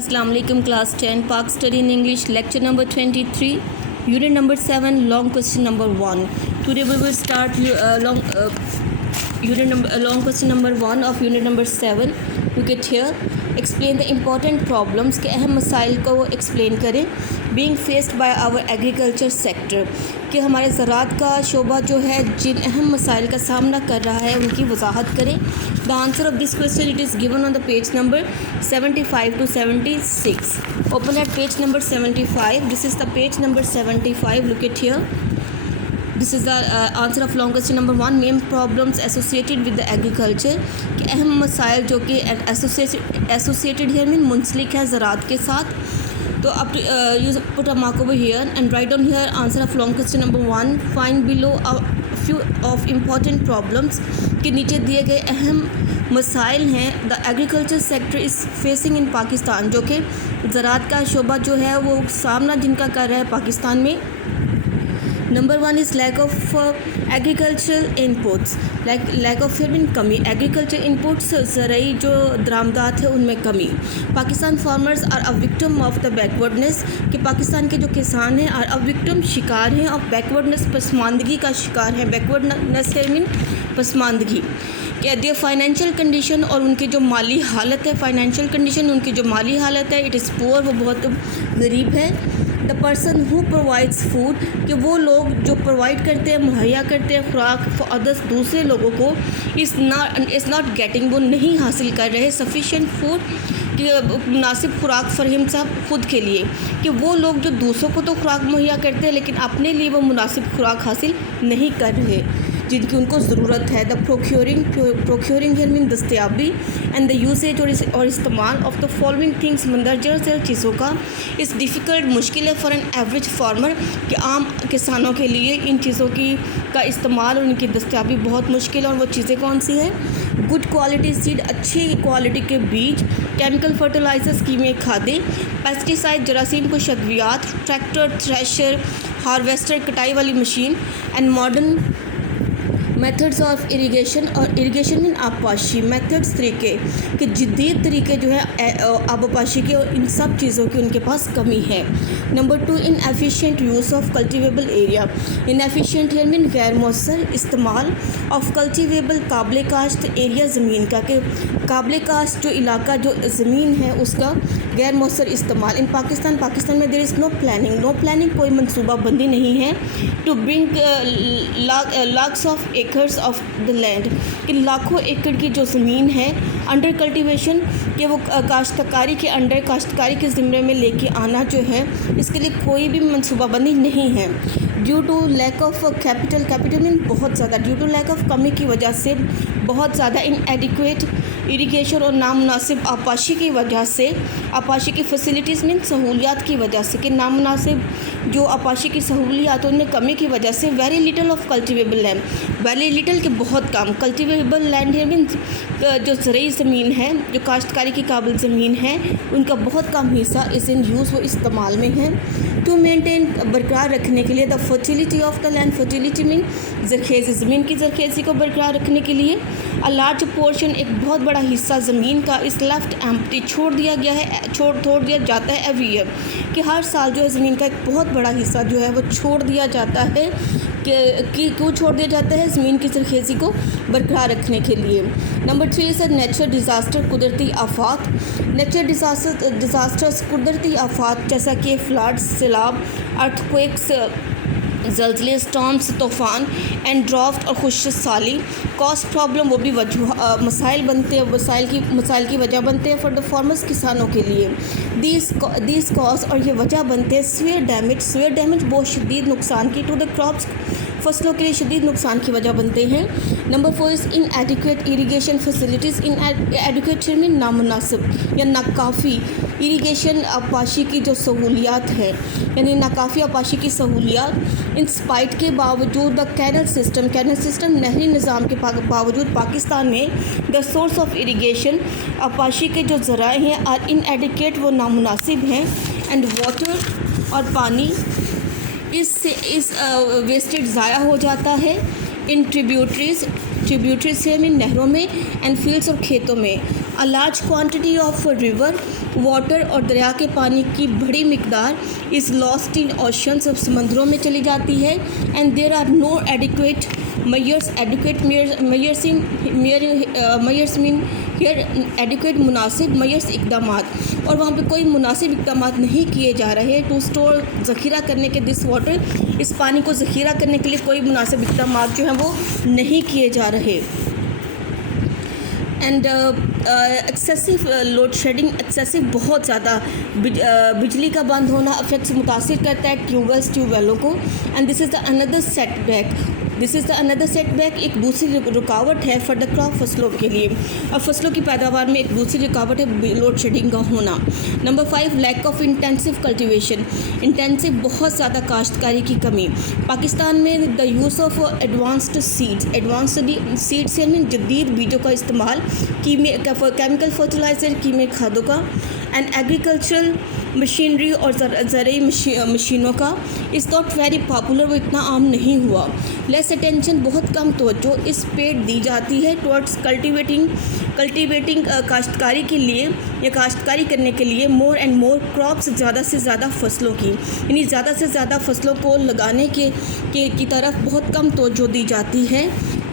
Assalamu alaikum class 10 Park Study in English lecture number 23 unit number 7 long question number 1. Today we will start long question number 1 of unit number 7. Look at here. Explain the important problems के अहम मसाइल को explain करें being faced by our agriculture sector कि हमारे ज़राअत का शोबा जो है जिन अहम मसाइल का सामना कर रहा है उनकी वजाहत करें. The answer of this question it is given on the page number 75 to 76. Open at page number 75. This is the page number 75. Look at here. This is the answer of long question number 1. Main problems associated with the agriculture कि अहम मसाइल जो कि associated here mean मुंसलिक है ज़राअत के साथ. तो अब you put a mark over here and write down here answer of long question number 1. Find below a few of important problems के नीचे दिए गए अहम मसाइल हैं the agriculture sector is facing in Pakistan जो कि ज़राअत का शोबा जो है वो सामना जिनका कर रहा है पाकिस्तान में. Number 1 is lack of agricultural inputs lack of फिर कमी एग्रीकल्चर इनपुट्स ज़रूरी जो दरामदात है उनमें कमी. Pakistan farmers are a victim of the backwardness कि पाकिस्तान के जो किसान हैं आर अ विक्टिम शिकार हैं और बैकवर्डनेस पसमानदगी का शिकार हैं. बैकवर्डनेस है मीन पसमानदगी कि दियर फाइनेंशियल कंडीशन और उनकी जो माली हालत है फाइनेंशियल कंडीशन उनकी जो माली हालत है इट इज़ पुअर वो बहुत गरीब है. The person who provides food कि वो लोग जो प्रोवाइड करते हैं मुहैया करते हैं खुराक फॉर अदर्स दूसरे लोगों को इज़ नॉट गेटिंग वो नहीं हासिल कर रहे सफिशेंट फूड कि मुनासिब खुराक फरहिम साहब ख़ुद के लिए कि वो लोग जो दूसरों को तो खुराक मुहैया करते हैं लेकिन अपने लिए वो मुनासिब खुराक हासिल नहीं कर रहे जिनकी उनको ज़रूरत है. द प्रोक्योरिंग है मीन दस्तियाबी एंड द यूसेज और इस्तेमाल ऑफ द फॉलोइंग थिंग्स मंदरजा से चीज़ों का इस डिफ़िकल्ट मुश्किल है फॉर एन एवरेज फार्मर कि आम किसानों के लिए इन चीज़ों का इस्तेमाल और उनकी दस्तियाबी बहुत मुश्किल है. और वो चीज़ें कौन सी हैं? गुड क्वालिटी सीड अच्छी क्वालिटी के बीज, केमिकल फर्टिलाइजर्स कीमियाई खादें, पेस्टिसाइड जरासीम को शद्वियात, ट्रैक्टर थ्रेशर हार्वेस्टर कटाई वाली machine and modern methods of irrigation और इरिगेशन इन आबपाशी मेथड्स तरीके कि जदीद तरीके जो है आबपाशी के और इन सब चीज़ों की उनके पास कमी है. Number 2 in efficient use of cultivable area in efficient है मीन गैर मौसर इस्तेमाल ऑफ कल्टिवेबल काबिल काश्त एरिया ज़मीन का कि काबिल काश्त जो इलाका जो ज़मीन है उसका गैर मौसर इस्तेमाल. इन पाकिस्तान में देयर इज़ नो प्लानिंग कोई मनसूबाबंदी नहीं है to bring lakhs of acres of the land कि लाखों एकड़ की जो ज़मीन है अंडर कल्टीवेशन कि वो काश्तकारी के अंडर काश्तकारी के ज़िम्मे में लेके आना जो है इसके लिए कोई भी मनसूबाबंदी नहीं है. Due to lack of capital mean बहुत ज़्यादा ड्यू टू लैक ऑफ कमी की वजह से बहुत ज़्यादा इन एडिक्वेट इरिगेशन और नामुनासिब आपाशी की वजह से आपाशी की फैसिलिटीज़ मीन सहूलियात की वजह से कि नामुनासिब जो आपाशी की सहूलियात उनमें कमी की वजह से very little of cultivable land very little के बहुत कम कल्टिवेबल लैंड है मीन जो ज़रूरी ज़मीन है जो काश्तकारी की काबिल ज़मीन है उनका बहुत कम हिस्सा इस इन यूज़ वो इस्तेमाल में है. टू मेंटेन बरकरार रखने के लिए the fertility of the land fertility mean ज़रखेज़ी ज़मीन की ज़रखेज़ी को बरकरार रखने के लिए अ लार्ज पोर्शन एक बहुत बड़ा हिस्सा ज़मीन का इस लेफ्ट एम्प्टी छोड़ दिया जाता है एवरी ईयर कि हर साल जो है ज़मीन का एक बहुत बड़ा हिस्सा जो है वो छोड़ दिया जाता है कि क्यों छोड़ दिया जाता है ज़मीन की सरखेज़ी को बरकरार रखने के लिए. नंबर 3 है नेचुरल डिज़ास्टर कुदरती आफात नेचुरल डिज़ास्टर्स कुदरती आफात जैसा कि फ्लड्स सैलाब अर्थक्वेक्स ज़लज़ले स्टॉर्म्स तूफ़ान एंड ड्राफ्ट और खुश्क साली कॉस्ट प्रॉब्लम वो भी मसाइल बनते हैं मसाइल की वजह बनते हैं फॉर द फार्मर्स किसानों के लिए. दीज कॉस्ट और ये वजह बनते हैं स्वेयर डैमेज बहुत शदीद नुकसान की टू द क्रॉप्स फसलों के लिए शदीद नुकसान की वजह बनते हैं. Number 4 is in adequate irrigation facilities in adequate में नामुनासिब या नाकाफ़ी इरीगेशन आपाशी की जो सहूलियात है यानी नाकाफ़ी आपाशी की सहूलियात इन स्पाइट के बावजूद द कैनल सिस्टम नहरी निज़ाम के बावजूद पाकिस्तान में द सोर्स ऑफ इरीगेशन आपाशी के जो ज़राए हैं आर इन एडिक्वेट वो नामुनासिब हैं एंड वाटर और पानी इससे वेस्टेज ज़ाया हो जाता है. इन ट्रिब्यूटरीज ट्रिब्यूटरीज से मीन नहरों में, एंड फील्ड्स और खेतों में। A large quantity of river water और दरिया के पानी की बड़ी मिकदार इज़ लॉस्ट इन ओशंस, अब समंदरों में चली जाती है। And there are no adequate measures mean here adequate मुनासिब मेयर्स इकदामात, और वहाँ पे कोई मुनासिब इकदामात नहीं किए जा रहे टू स्टोर ज़ख़ीरा करने के दिस वाटर, इस पानी को ज़ख़ीरा करने के लिए कोई मुनासिब इकदामात जो हैं वो नहीं किए जा रहे। And excessive load shedding, excessive बहुत ज़्यादा बिजली का बंद होना अफेक्ट्स मुतासिर करता है ट्यूबवेलों को। And this is the another setback, एक दूसरी रुकावट है फॉर द क्रॉप, फसलों के लिए। और फसलों की पैदावार में एक दूसरी रुकावट है लोड शेडिंग का होना। Number 5, lack of intensive cultivation, intensive बहुत ज़्यादा काश्तकारी की कमी। पाकिस्तान में the use of advanced seeds यानी जदीद बीजों का इस्तेमाल, केमिकल फर्टिलाइज़र, कीमे खादों का, एंड एग्रीकल्चरल मशीनरी और ज़रूरी मशीनों का इज़ नॉट वेरी पॉपुलर, वो इतना आम नहीं हुआ। लेस अटेंशन, बहुत कम तवज्जो इस पे दी जाती है टुवर्ड्स कल्टिवेटिंग काश्तकारी के लिए या काश्तकारी करने के लिए मोर एंड मोर क्रॉप्स, ज़्यादा से ज़्यादा फसलों की, यानी ज़्यादा से ज़्यादा फसलों को लगाने की तरफ बहुत कम तवज्जो दी जाती है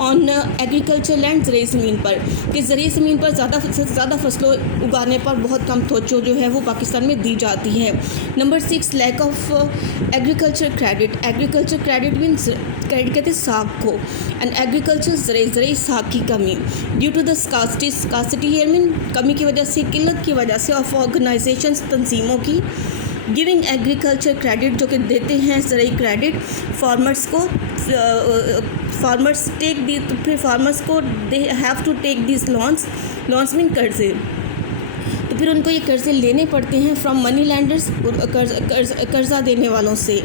ऑन एग्रीकल्चर लैंड, ज़रई ज़मीन पर, कि ज़रई ज़मीन पर ज़्यादा से ज़्यादा फसलों उगाने पर बहुत कम तवज्जो जो है वो पाकिस्तान में दी जाती है। Number 6, lack of agriculture credit means credit कहते हैं साग को, एंड एग्रीकल्चर ज़रई साग की कमी ड्यू टू द स्कार्सिटी है मीन कमी की वजह से, किल्लत की वजह से ऑफ ऑर्गेनाइजेशंस, तंजीमों की। गिविंग एग्रीकल्चर क्रेडिट, जो कि देते हैं ज़रई क्रेडिट फार्मर्स को, फार्मर्स को they have to take this loans mean कर्ज़े, तो फिर उनको ये कर्ज़े लेने पड़ते हैं फ्रॉम मनी लैंडर्स, कर्ज़ा देने वालों से।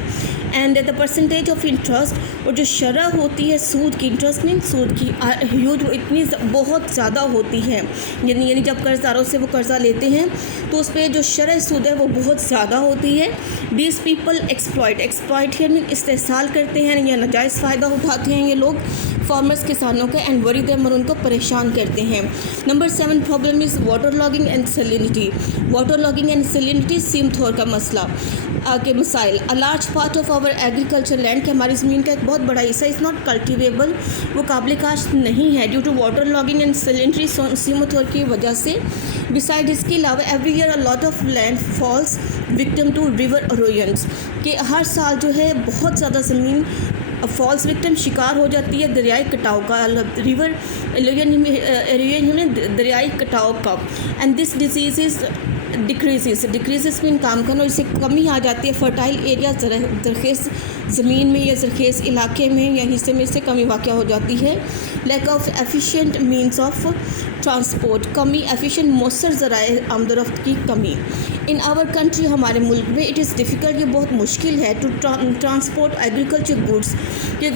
And the percentage of interest, और जो शरह होती है सूद की, इंटरेस्ट मीन सूद की ह्यूज, इतनी बहुत ज़्यादा होती है, यानी जब कर्ज़दारों से वो कर्ज़ा लेते हैं तो उस पर जो शरह सूद है वो बहुत ज़्यादा होती है। दीज पीपल एक्सप्लॉइट है मीन इस्तेहसाल करते हैं या नाजायज़ फ़ायदा उठाते हैं ये लोग फार्मर्स, किसानों के, एंड वरी देम, और उनको परेशान करते हैं। Number 7 problem is water logging and salinity, सीमथोर का मसला के मसाइल। A large part of our agriculture land, कि हमारी ज़मीन का एक बहुत बड़ा हिस्सा इज़ नॉट कल्टिवेबल, वो काबिल काश्त नहीं है due to water logging and salinity, सीमथोर की वजह से। बिसाइड इसके अलावा every year a lot of land falls victim to river erosions, कि हर साल जो है बहुत ज़्यादा ज़मीन फॉल्स विक्टिम शिकार हो जाती है दरियाई कटाव का, रिवर एरोजन दरियाई कटाव का। And this disease is decreases mean काम करना, और इससे कमी आ जाती है फर्टाइल एरिया, ज़रखेज़ ज़मीन में या ज़रखेज़ इलाके में या हिस्से में इससे कमी वाक़या हो जाती है। Lack of efficient means of transport, कमी एफिशिएंट मौसर ज़राए आमदोरफ्त की कमी। इन आवर कंट्री, हमारे मुल्क में, इट इज़ डिफ़िकल्ट, ये बहुत मुश्किल है टू ट्रांसपोर्ट एग्रीकल्चर गुड्स, कि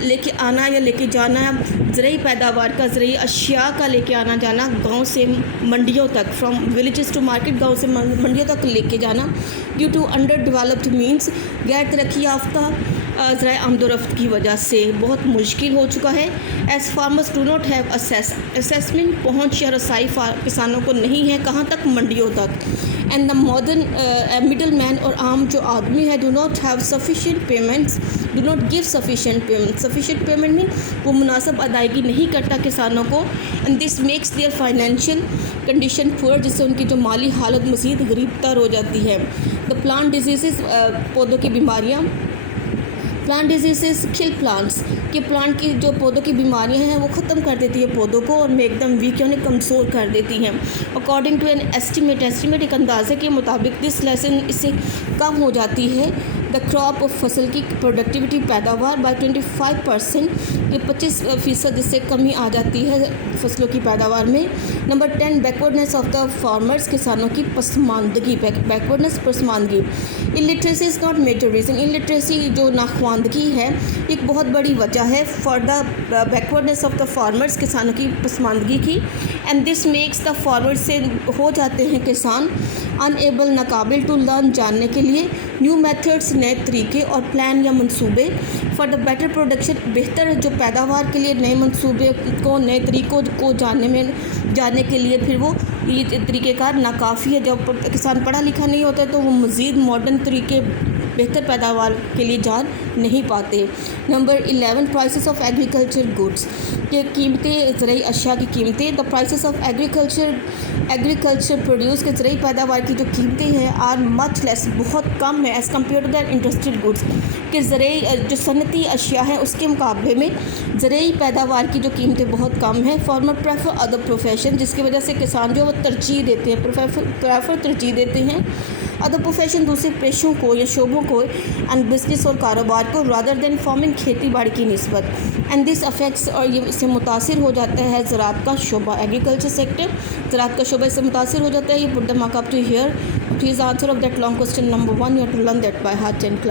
लेके आना या लेके जाना ज़रई पैदावार का, ज़रई अशिया का लेके आना जाना गाँव से मंडियों तक, फ्रॉम विलेजेस टू मार्केट, गाँव से मंडियों तक लेके जाना due to underdeveloped means, गैर तरक्की याफ्ता ज़राए आमदोरफ्त की वजह से बहुत मुश्किल हो चुका है। As farmers do not have assessment, पहुँच या रसाई किसानों को नहीं है, कहाँ तक, मंडियों तक। And the modern middle man, और आम जो आदमी है, do not have sufficient payments, do not give sufficient payment mean वो मुनासिब अदायगी नहीं करता किसानों को। And this makes there financial condition poor, जिससे उनकी जो माली हालत मज़ीद गरीबतर हो जाती है। द प्लांट डिजीज़, पौधों की बीमारियाँ, प्लांट डिजीज़ किल प्लांट्स, कि प्लांट की जो पौधों की बीमारियां हैं वो ख़त्म कर देती है पौधों को, और में एकदम वीक यानी कमज़ोर कर देती हैं। अकॉर्डिंग टू एन एस्टीमेट एक अंदाज़े के मुताबिक दिस लेसन, इससे कम हो जाती है द क्रॉप ऑफ फसल की प्रोडक्टिविटी, पैदावार बाय 25%, कि 25% इससे कमी आ जाती है फसलों की पैदावार में। Number 10 backwardness of the farmers, किसानों की पसमानदगी, बैकवर्डनेस पसमानदगी। Illiteracy is not major reason, illiteracy जो नाख्वानदगी है एक बहुत बड़ी वजह है for the backwardness of the farmers, किसानों की पसमानदगी की। And this makes the farmers, से हो जाते हैं किसान انیبل ناقابل ٹو لرن جاننے کے لیے، نیو میتھڈس نئے طریقے اور پلان یا منصوبے فار دا بیٹر پروڈکشن بہتر جو پیداوار کے لیے نئے منصوبے کو نئے طریقوں کو جاننے کے لیے پھر وہ یہ طریقہ کار ناکافی ہے. جب کسان پڑھا لکھا نہیں ہوتا تو وہ مزید ماڈرن طریقے بہتر پیداوار کے لیے جان نہیں پاتے. Number 11 prices of agriculture goods کہ قیمتیں زرعی اشیاء کی قیمتیں. The prices of agriculture produce کے زرعی پیداوار کی جو قیمتیں ہیں آر مچ لیس بہت کم ہے as compared to that industrial goods کہ زرعی جو صنعتی اشیاء ہیں اس کے مقابلے میں زرعی پیداوار کی جو قیمتیں بہت کم ہیں. فارمر پریفر ادر پروفیشن جس کی وجہ سے کسان جو وہ ترجیح دیتے ہیں ترجیح دیتے ہیں ادر پروفیشن دوسرے پیشوں کو یا شعبوں کو اینڈ بزنس اور کاروبار کو رادر دین فارمنگ کھیتی باڑی کی نسبت. اینڈ دس افیکٹس اور یہ اس سے متاثر ہو جاتا ہے زراعت کا شعبہ ایگریکلچر سیکٹر زراعت کا شعبہ اس سے متاثر ہو جاتا ہے. یہ put the mark up to here. Please answer of that long question number 1 you have to learn that by heart and